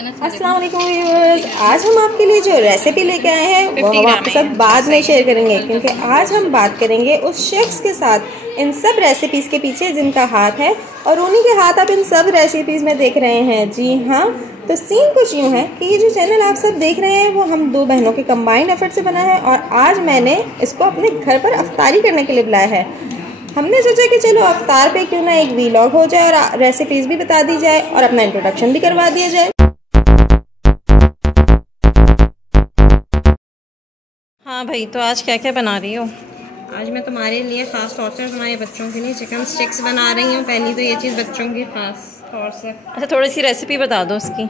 अस्सलाम वालेकुम व्यूअर्स, आज हम आपके लिए जो रेसिपी लेके आए हैं वो हम आपके साथ बाद में शेयर करेंगे, क्योंकि आज हम बात करेंगे उस शख्स के साथ इन सब रेसिपीज़ के पीछे जिनका हाथ है, और उन्हीं के हाथ आप इन सब रेसिपीज़ में देख रहे हैं। जी हाँ, तो सीन कुछ यूँ है कि ये जो चैनल आप सब देख रहे हैं वो हम दो बहनों के कंबाइंड एफर्ट से बना है, और आज मैंने इसको अपने घर पर अफ्तारी करने के लिए बुलाया है। हमने सोचा कि चलो अफ्तार पे क्यों ना एक वीलॉग हो जाए और रेसिपीज़ भी बता दी जाए और अपना इंट्रोडक्शन भी करवा दिया जाए। हाँ भाई, तो आज क्या क्या बना रही हो? आज मैं तुम्हारे लिए ख़ास तौर से तुम्हारे बच्चों के लिए चिकन स्टिक्स बना रही हूँ। पहली तो ये चीज़ बच्चों की ख़ास तौर से। अच्छा, थोड़ी सी रेसिपी बता दो उसकी।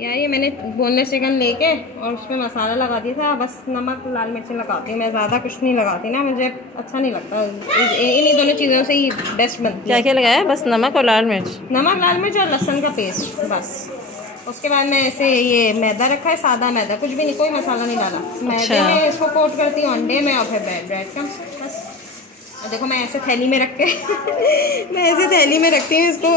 यार ये मैंने बोनलेस चिकन लेके और उसमें मसाला लगा दिया था, बस नमक लाल मिर्ची लगाती हूँ मैं, ज़्यादा कुछ नहीं लगाती ना, मुझे अच्छा नहीं लगता। इन्हीं दोनों चीज़ों से ही बेस्ट बनती है। क्या क्या लगाया? बस नमक और लाल मिर्च? नमक, लाल मिर्च और लहसुन का पेस्ट, बस। उसके बाद मैं ऐसे ये मैदा रखा है, सादा मैदा, कुछ भी नहीं, कोई मसाला नहीं डाला। मैदे में इसको कोट करती हूँ, अंडे में, और फिर ब्रेड का, बस। और देखो मैं ऐसे थैली में रख के मैं ऐसे थैली में रखती हूँ इसको,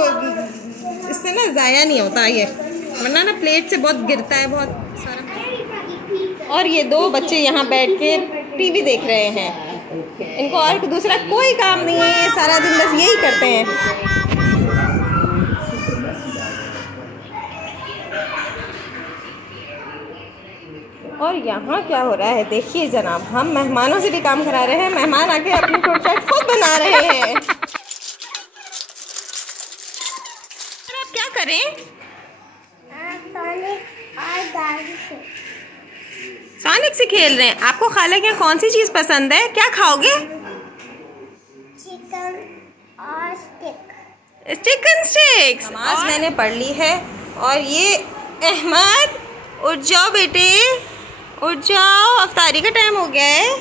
इससे ना ज़ाया नहीं होता ये, वरना ना प्लेट से बहुत गिरता है बहुत सारा। और ये दो बच्चे यहाँ बैठ के टीवी देख रहे हैं, इनको और दूसरा कोई काम नहीं है, ये सारा दिन बस यही करते हैं। और यहाँ क्या हो रहा है देखिए जनाब, हम मेहमानों से भी काम करा रहे हैं, मेहमान आके अपनी प्रोडक्ट खुद बना रहे हैं। आप क्या करें? सोनिक से खेल रहे हैं। आपको खाला क्या कौन सी चीज पसंद है, क्या खाओगे? चिकन और स्टिक। Chicken sticks. नमाज मैंने पढ़ ली है, और ये अहमद उठ जाओ बेटे, उठ जाओ, अफ्तारी का टाइम हो गया है।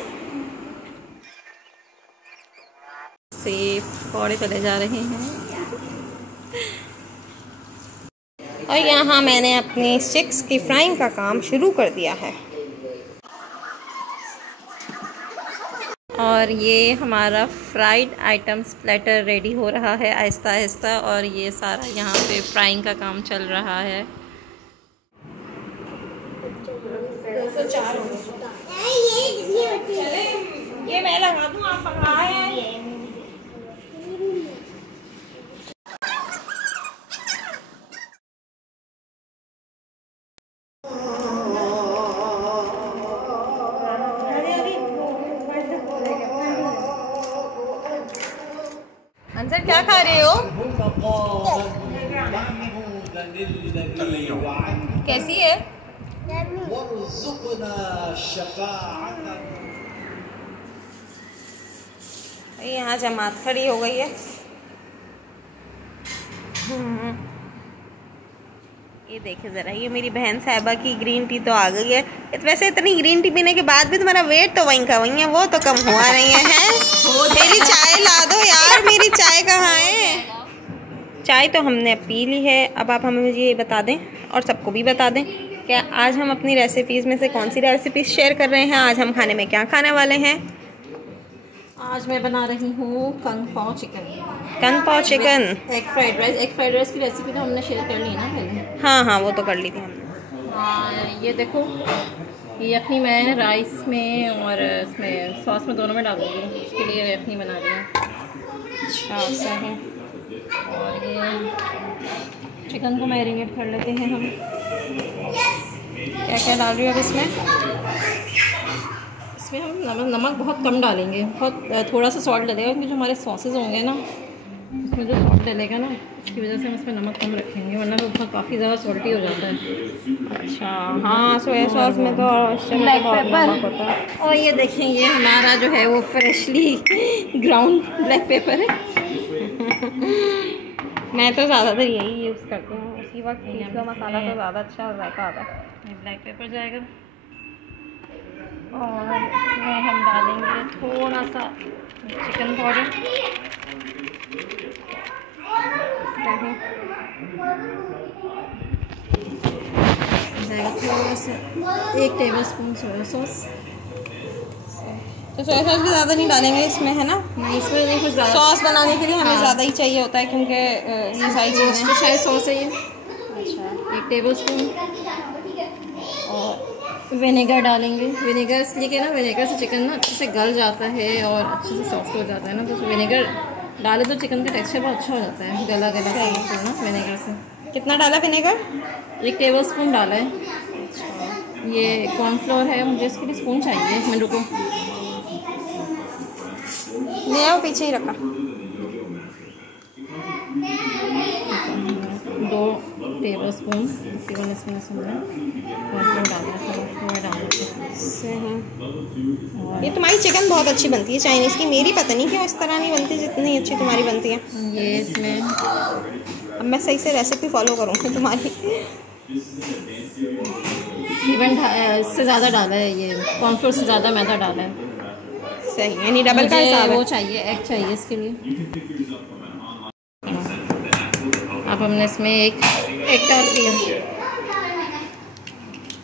सेफ पौड़े चले जा रहे हैं। और यहाँ मैंने अपनी स्टिक्स की फ्राइंग का काम शुरू कर दिया है। और ये हमारा फ्राइड आइटम्स प्लेटर रेडी हो रहा है आहिस्ता आहिस्ता, और ये सारा यहाँ पे फ्राइंग का काम चल रहा है। ये मैं लगा दूँ, आप पकड़ाए हैं। अंसर क्या खा रहे हो? कैसी है? यहाँ जमात खड़ी हो गई है। ये देखिए ज़रा, ये मेरी बहन साहिबा की ग्रीन टी तो आ गई है। वैसे इतनी ग्रीन टी पीने के बाद भी तुम्हारा वेट तो वहीं का वहीं है, वो तो कम हुआ नहीं है। मेरी चाय ला दो यार, मेरी चाय कहाँ है? चाय तो हमने पी ली है। अब आप हमें मुझे ये बता दें और सबको भी बता दें कि आज हम अपनी रेसिपीज़ में से कौन सी रेसिपीज़ शेयर कर रहे हैं, आज हम खाने में क्या खाने वाले हैं। आज मैं बना रही हूँ kung pao chicken. Kung pao chicken, egg fried rice. Egg fried rice की रेसिपी तो हमने शेयर कर ली ना पहले। हाँ हाँ, वो तो कर ली थी हमने। हाँ, ये देखो, ये यखनी मैं राइस में और इसमें सॉस में दोनों में डालूंगी, उसके लिए यखनी बना रही हूँ। अच्छा, सही। और ये चिकन को मैरिनेट कर लेते हैं हम। क्या क्या डाल रही हो अब इसमें? इसमें हम नमक बहुत कम डालेंगे, बहुत थोड़ा सा सॉल्ट डलेगा, क्योंकि जो हमारे सॉसेज होंगे ना, उसमें जो सॉल्ट डलेगा ना, उसकी वजह से हम इसमें नमक कम रखेंगे, वरना तो बहुत काफ़ी ज़्यादा सॉल्टी हो जाता है। अच्छा, हाँ, सोया सॉस में तो ब्लैक पेपर। और ये देखें, ये हमारा जो है वो फ्रेशली ग्राउंड ब्लैक पेपर है। मैं तो ज़्यादातर यही यूज़ करती हूँ, उसी वक्त इसका मसाला तो ज़्यादा अच्छा जायका आता है। ये ब्लैक पेपर जाएगा, और इसमें हम डालेंगे थोड़ा सा चिकन पाउडर, थोड़ा सा 1 टेबलस्पून सोया सॉस। तो सोया सॉस भी ज़्यादा नहीं डालेंगे इसमें, है ना? नहीं, इसमें नहीं कुछ ज़्यादा। सॉस बनाने के लिए हमें ज़्यादा ही चाहिए होता है, क्योंकि ये सारी चीज़ें शायद सॉस है ये। अच्छा, 1 टेबल स्पून और विनेगर डालेंगे। विनेगर इसलिए कि ना विनेगर से चिकन ना अच्छे से गल जाता है और अच्छे से सॉफ्ट हो जाता है ना, तो विनेगर डाले तो चिकन का टेक्सचर बहुत अच्छा हो जाता है, गला गला सा ना विनेगर से। कितना डाला विनेगर? 1 टेबल स्पून डाला है। ये कॉर्नफ्लोर है, मुझे इसके लिए स्पून चाहिए, मैं रुको ले आओ, पीछे ही रखा। 2 टेबल स्पून इसमें कॉर्नफ्लोर डाला है। ये तुम्हारी चिकन बहुत अच्छी बनती है चाइनीज़ की, मेरी पता नहीं क्यों इस तरह नहीं बनती जितनी अच्छी तुम्हारी बनती है। ये इसमें अब मैं सही से रेसिपी फॉलो करूँगी तुम्हारी। इवन इससे ज़्यादा डाला है, ये कॉर्नफ्लोर से ज़्यादा मैदा डाला है। सही, यानी डबल का हिसाब है। वो चाहिए, एग चाहिए इसके लिए। अब हमने इसमें एक एग डाल दिया।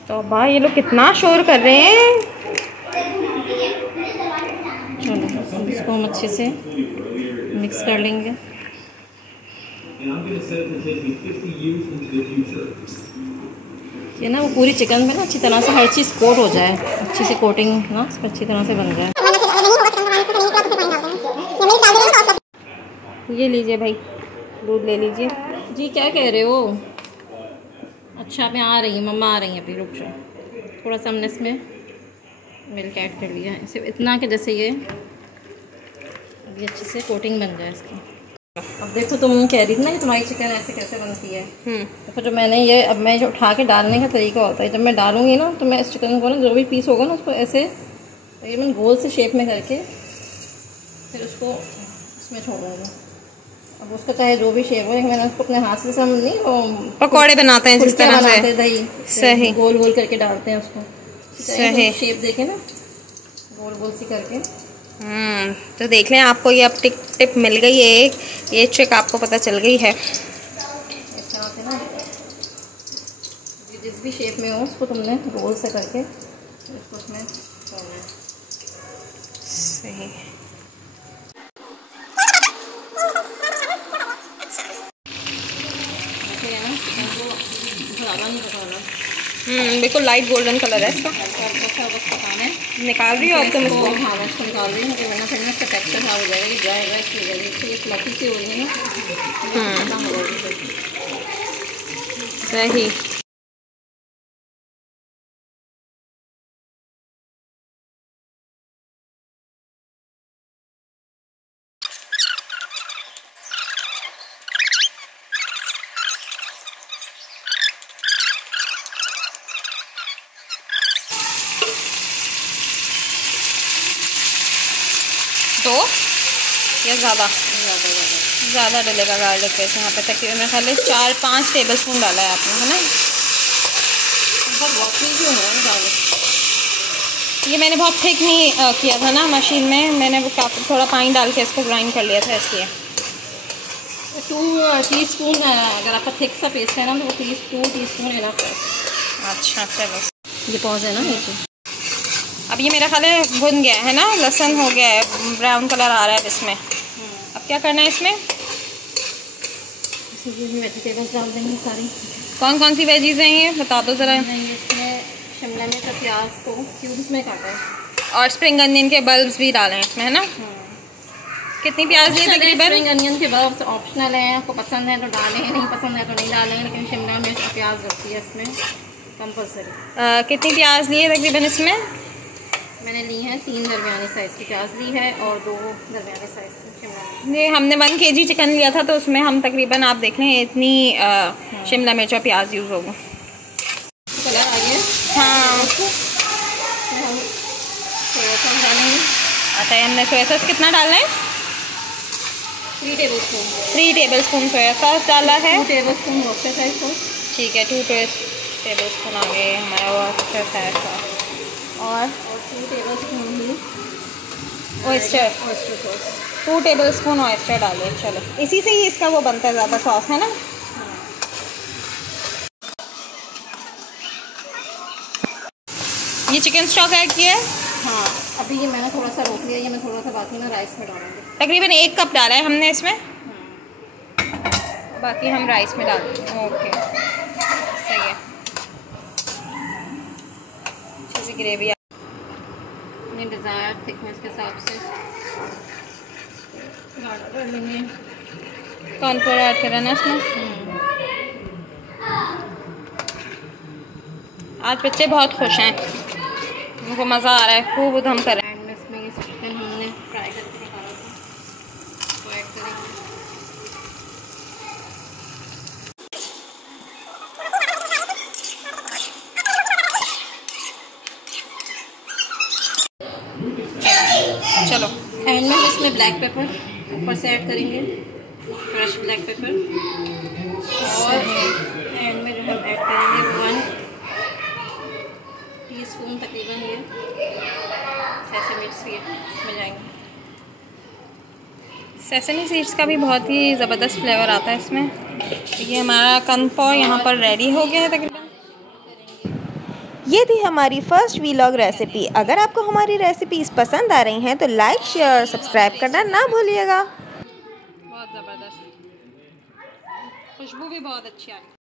तो भाई ये लोग कितना शोर कर रहे हैं। चलो इसको हम अच्छे से मिक्स कर लेंगे। ये ना वो पूरी चिकन में ना अच्छी तरह से हर चीज़ कोट हो जाए, अच्छी सी कोटिंग ना अच्छी तरह से बन जाए। ये लीजिए भाई, दूध ले लीजिए। जी क्या कह रहे हो? अच्छा मैं आ रही हूँ, मम्मा आ रही हैं, अभी रुक जाओ। थोड़ा सा हमने इसमें मिल्क ऐड कर लिया है, इसे इतना कि जैसे ये अभी अच्छे से कोटिंग बन जाए इसकी। अब देखो तुम कह रही थी ना कि तुम्हारी चिकन ऐसे कैसे बनती है। देखो जो मैंने ये अब मैं जो उठा के डालने का तरीका होता है, जब मैं डालूंगी ना तो मैं इस चिकन को ना जो भी पीस होगा ना उसको ऐसे तकरीबन गोल से शेप में करके फिर उसको इसमें छोड़ूंगी। अब उसका चाहे जो भी शेप हो, मैंने उसको अपने हाथ से समझ नहीं, वो पकौड़े बनाते हैं जिस तरह से दही सही गोल गोल करके डालते हैं उसको, सही शेप देखे ना गोल गोल सी करके। तो देख लें, आपको ये अब टिप मिल गई है, एक ये ट्रिक आपको पता चल गई है। इस तरह से ना जिस भी शेप में हो उसको तुमने रोल से करके इसको उसमें छोड़ना है। सही। ज़्यादा नहीं पकाना, बिल्कुल लाइट गोल्डन कलर है इसका। बस पकाना है। निकाल रही हो अब तुम इसको? हाँ मैं इसको निकाल रही हूँ, वरना फिर ना इसका टेक्सचर खराब हो जाएगा। ये ड्राई ड्राई सी हो जाएगी, ये फ्लफी सी हो रही है ना, सही। तो ये ज़्यादा डलेगा गार्लिक पेस्ट। यहाँ पे तक मैं खाली 4-5 टेबल स्पून डाला है आपने, है ना? ये मैंने बहुत थिक नहीं किया था ना मशीन में, मैंने वो काफ़ी थोड़ा पानी डाल के इसको ग्राइंड कर लिया था, इसलिए 2 टीस्पून अगर आपका थिक सा पेस्ट है ना तो 2 टीस्पून इनफ है। अच्छा चलो, ये पॉज है ना नीचे। अब ये मेरा खाली भुन गया है ना, लहसुन हो गया है, ब्राउन कलर आ रहा है इसमें। अब क्या करना है इसमें? वेजिटेबल्स डाल देंगे सारी। कौन कौन सी वेजीज हैं ये बता दो ज़रा। इसमें शिमला मिर्च और प्याज को क्यूब्स में काटा है और स्प्रिंग अनियन के बल्ब्स भी डालें इसमें, है ना? कितनी प्याज लिए तकरीबन? स्प्रिंग अनियन के बल्ब्स ऑप्शनल है, आपको पसंद है तो डालें, नहीं पसंद है तो नहीं डालें, लेकिन शिमला मिर्च और प्याज होती है इसमें कंपलसरी। कितनी प्याज लिए तकरीबन इसमें? मैंने ली है 3 दरमियानी साइज़ की प्याज ली है और 2 दरमियानी साइज़ की शिमला। ये हमने 1 kg चिकन लिया था तो उसमें हम तकरीबन आप देख लें इतनी शिमला मिर्च और प्याज यूज़ होगा। कलर आ गया। हाँ हम सोया सॉस डालेंगे। अच्छा, हमने सोया सॉस कितना डालना है? 3 table spoon. 3 table spoon soya sauce डाला है। 2 टेबल स्पून वर्सेटाइल सॉस। ठीक है, 2 टेबल स्पून आ गए हमारा वर्सेटाइल सॉस और 2 टेबल स्पून ही oyster sauce. 2 tablespoon oyster डालिए। चलो, इसी से ही इसका वो बनता है ज़्यादा सॉस, है ना? ये चिकन स्टॉक ऐड किया है? हाँ, अभी ये मैंने थोड़ा सा रोक लिया, ये मैं थोड़ा सा बाकी ना राइस में डालूंगी। तकरीबन 1 कप डाला है हमने इसमें, बाकी हम राइस में डाल देंगे। ओके, सही है। ग्रेवी अपनी डिज़ायर थिकनेस के हिसाब से गाढ़ा कर लेंगे। कॉर्नफ्लोर ऐड कर ना इसमें। आज बच्चे बहुत खुश हैं, उनको मज़ा आ रहा है, खूब उधम कर रहे हैं। एंड में इसमें ये चिकन हमने फ्राई करके निकाला था, वो ऐड करेंगे। चलो एंड में इसमें ब्लैक पेपर ऊपर से ऐड करेंगे, फ्रेश ब्लैक पेपर। और एंड में जो हम ऐड करेंगे 1 टीस्पून तकरीबन ये सेसमी सीड्स इसमें जाएंगे। सेसमी सीड्स का भी बहुत ही ज़बरदस्त फ्लेवर आता है इसमें। ये हमारा कनपॉ यहाँ पर रेडी हो गया है तकरीबन। ये थी हमारी फर्स्ट वीलॉग रेसिपी। अगर आपको हमारी रेसिपीज़ पसंद आ रही हैं तो लाइक, शेयर और सब्सक्राइब करना ना भूलिएगा। बहुत ज़बरदस्त, खुशबू भी बहुत अच्छी आ रही है।